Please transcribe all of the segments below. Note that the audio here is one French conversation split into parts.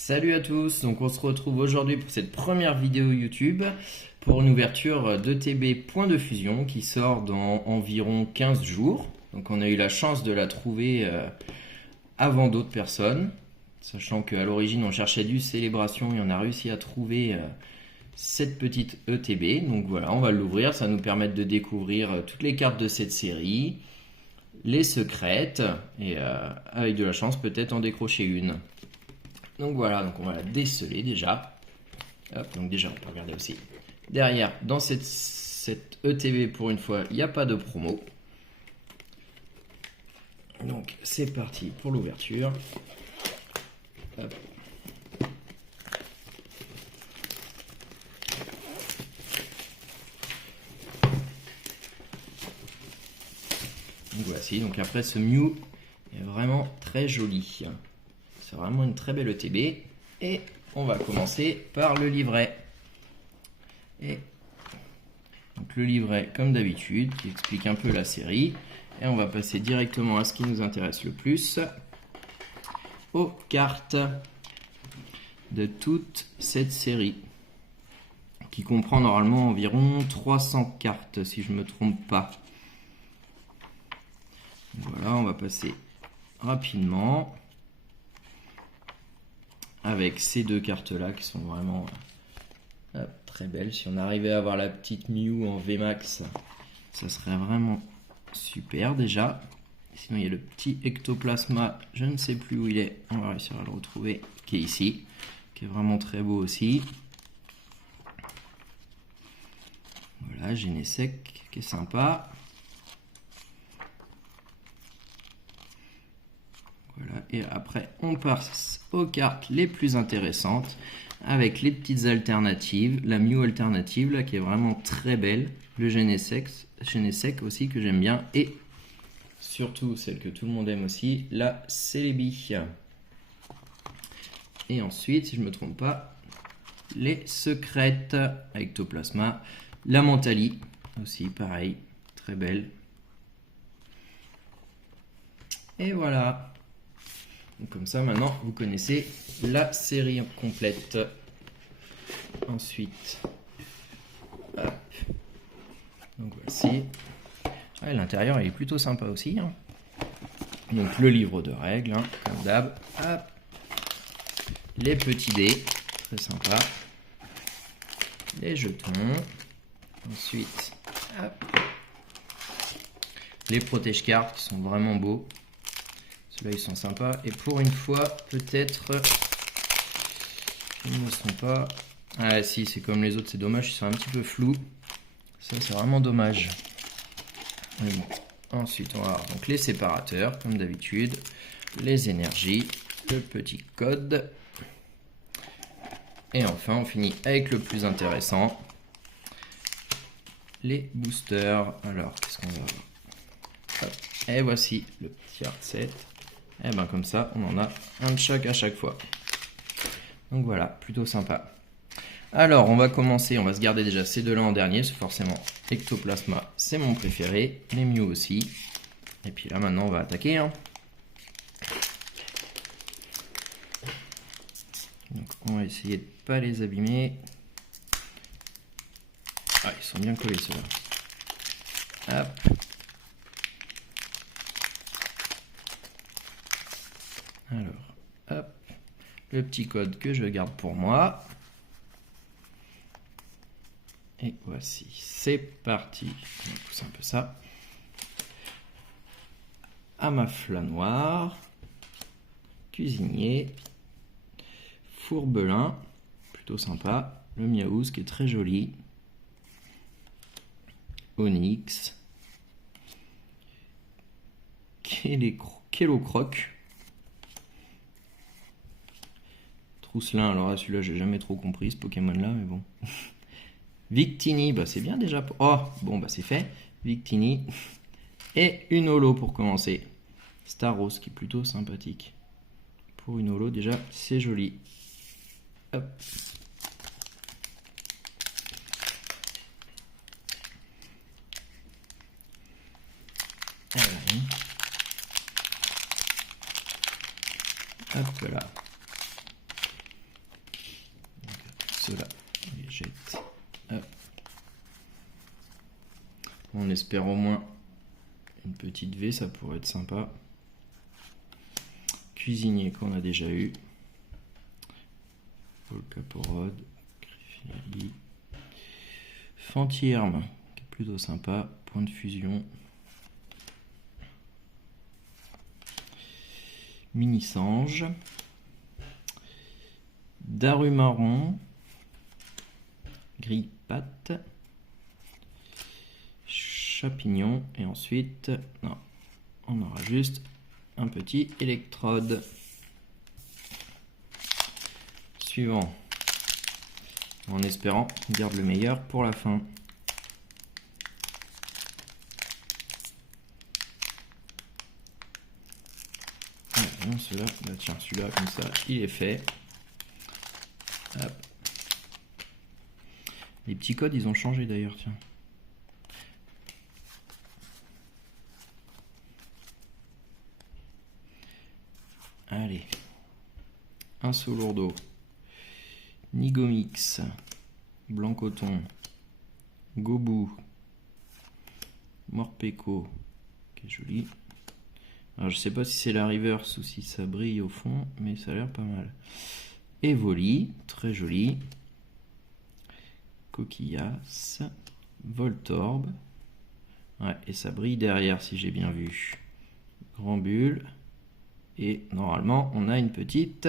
Salut à tous, donc on se retrouve aujourd'hui pour cette première vidéo YouTube pour une ouverture d'ETB Point de Fusion qui sort dans environ 15 jours. Donc on a eu la chance de la trouver avant d'autres personnes, sachant qu'à l'origine on cherchait du Célébration et on a réussi à trouver cette petite ETB. Donc voilà, on va l'ouvrir, ça va nous permettre de découvrir toutes les cartes de cette série, les secrètes et avec de la chance peut-être en décrocher une. Donc voilà, donc on va la déceler déjà. Hop, donc déjà on peut regarder aussi. Derrière, dans cette ETB pour une fois, il n'y a pas de promo. Donc c'est parti pour l'ouverture. Hop. Donc voici, donc après ce Mew est vraiment très joli. C'est vraiment une très belle ETB. Et on va commencer par le livret. Et donc le livret, comme d'habitude, qui explique un peu la série. Et on va passer directement à ce qui nous intéresse le plus, aux cartes de toute cette série, qui comprend normalement environ 300 cartes, si je ne me trompe pas. Voilà, on va passer rapidement avec ces deux cartes-là qui sont vraiment très belles. Si on arrivait à avoir la petite Mew en VMAX, ça serait vraiment super déjà. Sinon, il y a le petit Ectoplasma, je ne sais plus où il est, on va réussir à le retrouver, qui est ici, qui est vraiment très beau aussi. Voilà, Genesect, qui est sympa. Voilà, et après on passe aux cartes les plus intéressantes avec les petites alternatives, la Mew alternative là qui est vraiment très belle, le Genesect aussi que j'aime bien et surtout celle que tout le monde aime aussi, la Celebi. Et ensuite, si je ne me trompe pas, les secrètes avec Ectoplasma, la Mentali aussi pareil, très belle. Et voilà. Donc comme ça, maintenant, vous connaissez la série complète. Ensuite, hop. Donc voici. Ouais, l'intérieur, il est plutôt sympa aussi. Hein. Donc le livre de règles, hein, comme d'hab. Hop. Les petits dés, très sympa. Les jetons. Ensuite, hop. Les protège-cartes qui sont vraiment beaux. Ceux-là, ils sont sympas. Et pour une fois, peut-être, ils ne sont pas... Ah si, c'est comme les autres, c'est dommage, ils sont un petit peu flous. Ça, c'est vraiment dommage. Mais bon. Ensuite, on va avoir donc les séparateurs, comme d'habitude. Les énergies, le petit code. Et enfin, on finit avec le plus intéressant. Les boosters. Alors, qu'est-ce qu'on va avoir? Hop. Et voici le petit art set. Et bien comme ça, on en a un de chaque à chaque fois. Donc voilà, plutôt sympa. Alors, on va commencer, on va se garder déjà ces deux-là en dernier, parce que forcément, Ectoplasma, c'est mon préféré, les Mew aussi. Et puis là, maintenant, on va attaquer. Hein. Donc, on va essayer de ne pas les abîmer. Ah, ils sont bien collés, ceux-là. Hop. Alors, hop, le petit code que je garde pour moi. Et voici, c'est parti. On pousse un peu ça. Amafla-Noir, Cuisinier, Fourbelin, plutôt sympa. Le Miaouz qui est très joli. Onyx, Kellocroc. Trousselin, alors là, celui-là, j'ai jamais trop compris ce Pokémon-là, mais bon. Victini, bah c'est bien déjà. Oh, bon, bah c'est fait. Victini. Et une holo pour commencer. Staros, qui est plutôt sympathique. Pour une holo, déjà, c'est joli. Hop. Allez. Hop là. ceux-là, on les jette. Hop. On espère au moins une petite V, ça pourrait être sympa. Cuisinier qu'on a déjà eu. Volcaporod, Griffinelli. Fantirme, qui est plutôt sympa. Point de fusion. Mini-Sange. Darumarron. Grille-patte. Champignon. Et ensuite, non, on aura juste un petit électrode. Suivant. En espérant qu'on garde le meilleur pour la fin. Celui-là, bah tiens, celui-là comme ça, il est fait. Hop. Les petits codes, ils ont changé d'ailleurs, tiens. Allez. Un Solourdo. Nigomix. Blanc coton. Gobou. Morpeko. Qui est joli. Alors, je sais pas si c'est la reverse ou si ça brille au fond, mais ça a l'air pas mal. Evoli, très joli. Coquillas. Voltorb. Ouais, et ça brille derrière si j'ai bien vu. Grand bulle. Et normalement, on a une petite...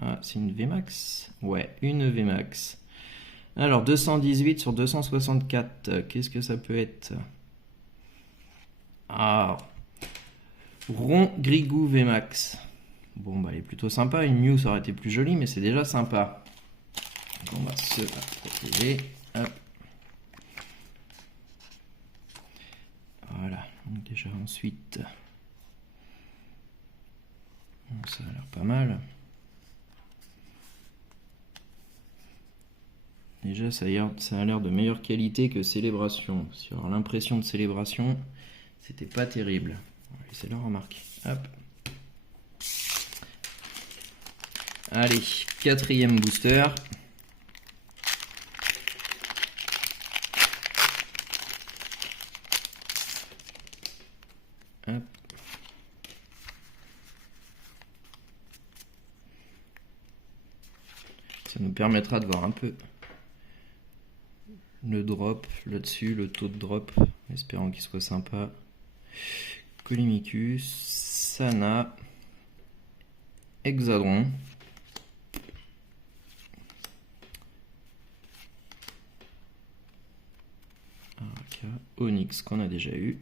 Ah, c'est une VMAX? Ouais, une VMAX. Alors, 218 sur 264. Qu'est-ce que ça peut être? Ah, Rond Grigou VMAX. Bon, bah, elle est plutôt sympa. Une Mew, ça aurait été plus joli, mais c'est déjà sympa. Donc, on va se la protéger. Hop. Voilà. Donc, déjà, ensuite... Ça a l'air pas mal. Déjà, ça a l'air de meilleure qualité que Célébration. Sur l'impression de Célébration, c'était pas terrible. On va laisser la remarque. Hop. Allez, quatrième booster. Hop. Ça nous permettra de voir un peu le drop là-dessus, le taux de drop, espérant qu'il soit sympa. Colimicus, Sana, Hexadron. Onyx qu'on a déjà eu.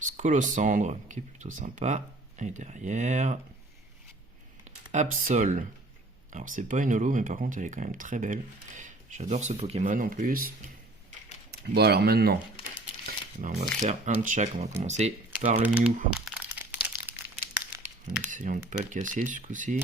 Scolosandre qui est plutôt sympa. Et derrière, Absol. Alors c'est pas une holo, mais par contre elle est quand même très belle. J'adore ce Pokémon en plus. Bon alors maintenant, on va faire un de chaque. On va commencer par le Mew. En essayant de ne pas le casser ce coup-ci.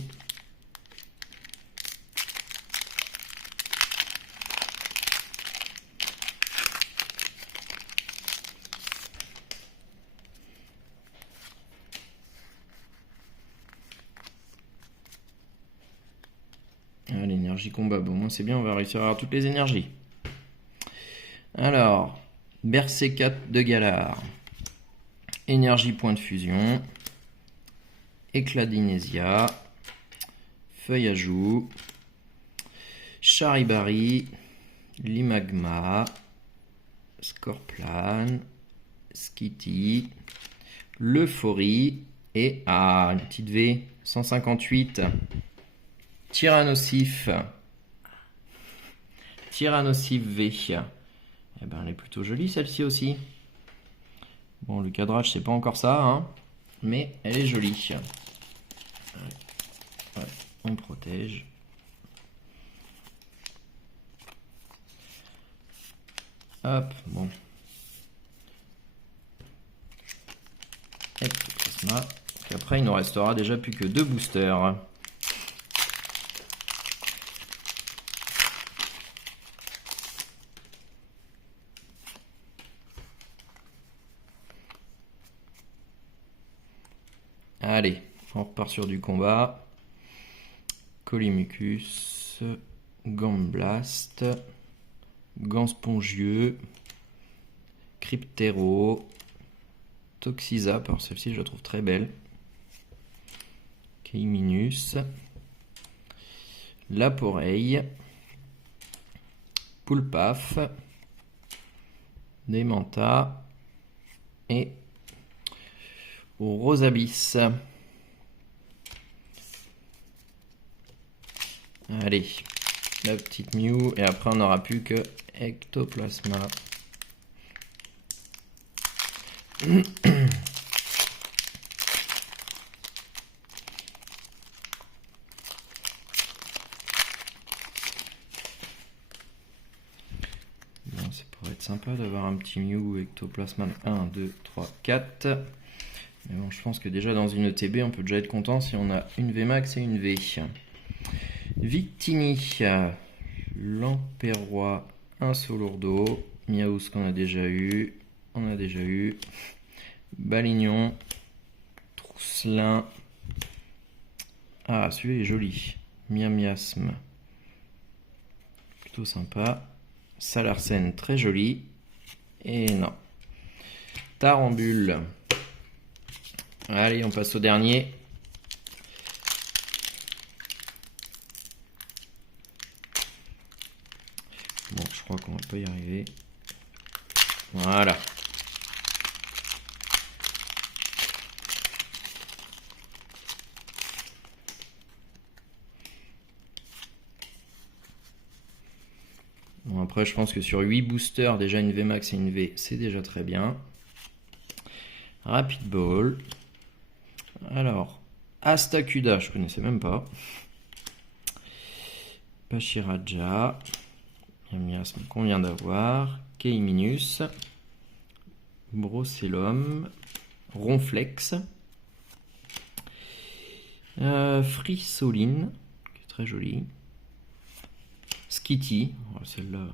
Ah, l'énergie combat, bon moi c'est bien, on va réussir à avoir toutes les énergies. Alors, Berserkat de Galar, énergie point de fusion, éclat d'Inésia, feuille à joue, Charibari, Limagma, Scorplan, Skitty, l'Euphorie et une petite V 158. Tyrannosif V. Eh ben, elle est plutôt jolie celle-ci aussi. Bon, le cadrage c'est pas encore ça, hein, mais elle est jolie. Ouais, on protège. Hop, bon. Ectoplasma. Donc après, il nous restera déjà plus que 2 boosters. Allez, on repart sur du combat. Colimucus, Gambblast, Gant Spongieux, Cryptero, Toxizap, alors celle-ci je la trouve très belle, Keiminus, Laporeille, Poulpaf, Demanta et Rosabis. Allez, la petite Mew, et après on n'aura plus que Ectoplasma. Bon, ça pourrait être sympa d'avoir un petit Mew Ectoplasma 1, 2, 3, 4. Mais bon, je pense que déjà dans une ETB, on peut déjà être content si on a une VMAX et une V. Victini, Lamperrois, un Solourdo, Miaus qu'on a déjà eu, Balignon, Trousselin, ah celui-là est joli, Miasme, plutôt sympa, Salarsen très joli, et non, Tarambule. Allez, on passe au dernier. Bon, je crois qu'on va pas y arriver. Voilà. Bon, après, je pense que sur 8 boosters, déjà une VMAX et une V, c'est déjà très bien. Rapid Ball. Alors, Astacuda, je connaissais même pas. Pachiraja. Miasme qu'on vient d'avoir. Keiminus. Brocellum. Ronflex. Frisoline, qui est très jolie. Skitty, celle-là.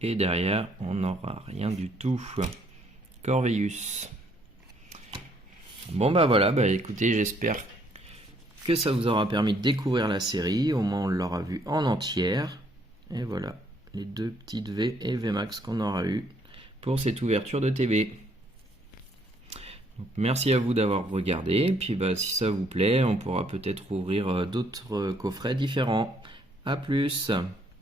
Et derrière, on n'aura rien du tout. Corveillus. Bon bah voilà, bah écoutez, j'espère que ça vous aura permis de découvrir la série. Au moins on l'aura vu en entière. Et voilà, les deux petites V et VMAX qu'on aura eu pour cette ouverture de TB. Donc, merci à vous d'avoir regardé. Et puis bah, si ça vous plaît, on pourra peut-être ouvrir d'autres coffrets différents. A plus!